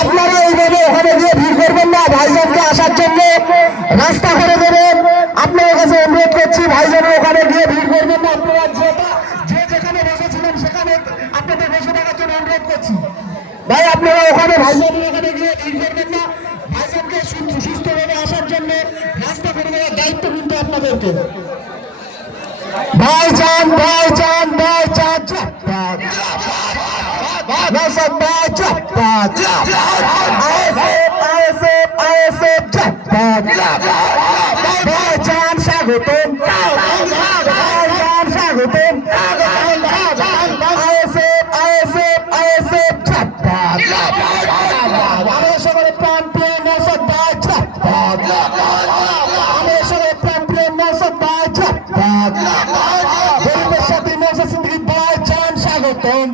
আপনারা এইভাবে ওখানে গিয়ে ভিড় করবেন না, ভাইজানকে আসার জন্য রাস্তা করে দেবেন। আপনাদের কাছে অনুরোধ করছি, ভাইজানের ওখানে গিয়ে ভিড় করবেন না। আপনারা যে যেখানে বসেছিলেন সেখানে আপনাদের বসে থাকার জন্য অনুরোধ করছি। ভাই আপনারা ওখানে ভাইজানের ওখানে গিয়ে ভিড় করবেন না। ভাইজানকে সুস্থভাবে আসার জন্য রাস্তা করে দেওয়ার দায়িত্ব কিন্তু আপনাদেরকে। ভাইজান ভাইজান ভাইজান ভাইজান স্বাগতম, ভাইজান স্বাগতম, আমাদের সবাই প্রাণ প্রিয় নৌসাদ ভাই, আমাদের সবাই প্রাণ প্রিয় নৌসাদ ভাই, গরিবের সাথে নৌসাদ সিদ্দিকী ভাই জান স্বাগতম,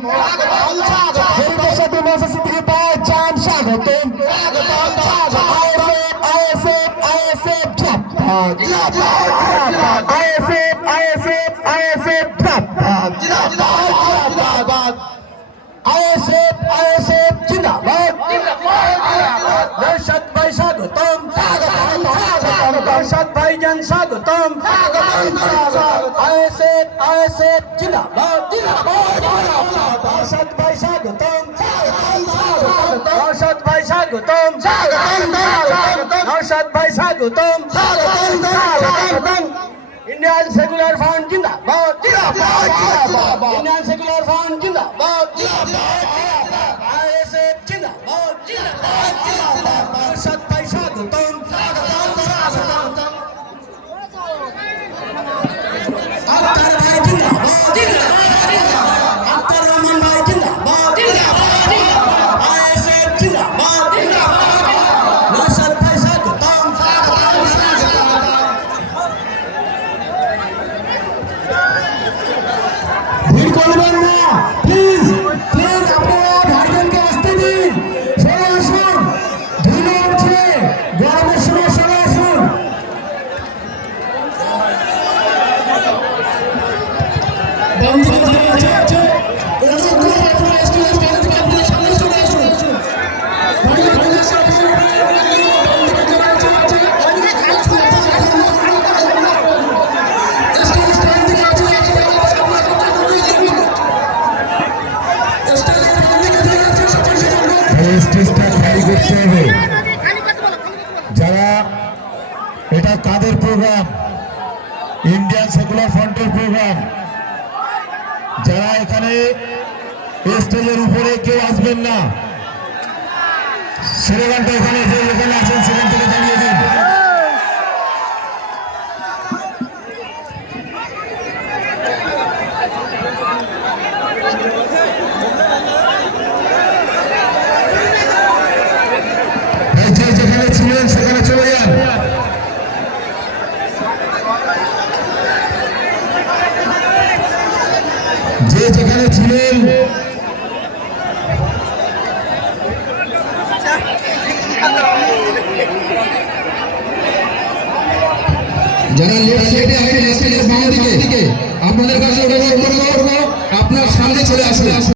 গরিবের সাথে নৌসাদ সিদ্দিকী ভাই জান স্বাগতম, নৌসাদ ভাই স্বাগতম, নৌসাদ ভাই জান স্বাগতম, আইএসএফ আইএসএফ জিন্দাবাদ, নৌসাদ ভাই স্বাগতম, নৌসাদ ভাই স্বাগতম, নৌসাদ ভাই স্বাগতম, ইন্ডিয়ান সেকুলার ফ্রন্ট জিন্দাবাদ, ইন্ডিয়ান সেকুলার ফ্রন্ট জিন্দাবাদ, আইএসএফ জিন্দাবাদ, নৌসাদ ভাই স্বাগতম, আক্তার ভাই জিন্দাবাদ, আক্তার রহমান ভাই জিন্দাবাদ, আইএসএফ জিন্দাবাদ, নৌসাদ ভাই স্বাগতম, ভিড় করবেন না, প্লিজ প্লিজ আপনারা গার্জেনকে আসতে দিন। সরে আসুন, ধুলো উঠছে, গরমের সময় সরে আসুন। স্টেজটা খালি করতে হবে। যারা, এটা কাদের প্রোগ্রাম? ইন্ডিয়ান সেকুলার ফ্রন্টের প্রোগ্রাম। যারা এখানে স্টেজের উপরে কেউ আসবেন না, স্লোগানটা এখানে যে যেখানে আছেন সেখান থেকে দাঁড়িয়ে দিন। যে যেখানে ছিলেন সেখানে চলে যান। যে যেখানে ছিলেন যারা লেফট সাইডে আছেন, স্টেজের বাম দিকে, আপনাদের কাছে অনুরোধ করব আপনার সামনে চলে আসুন।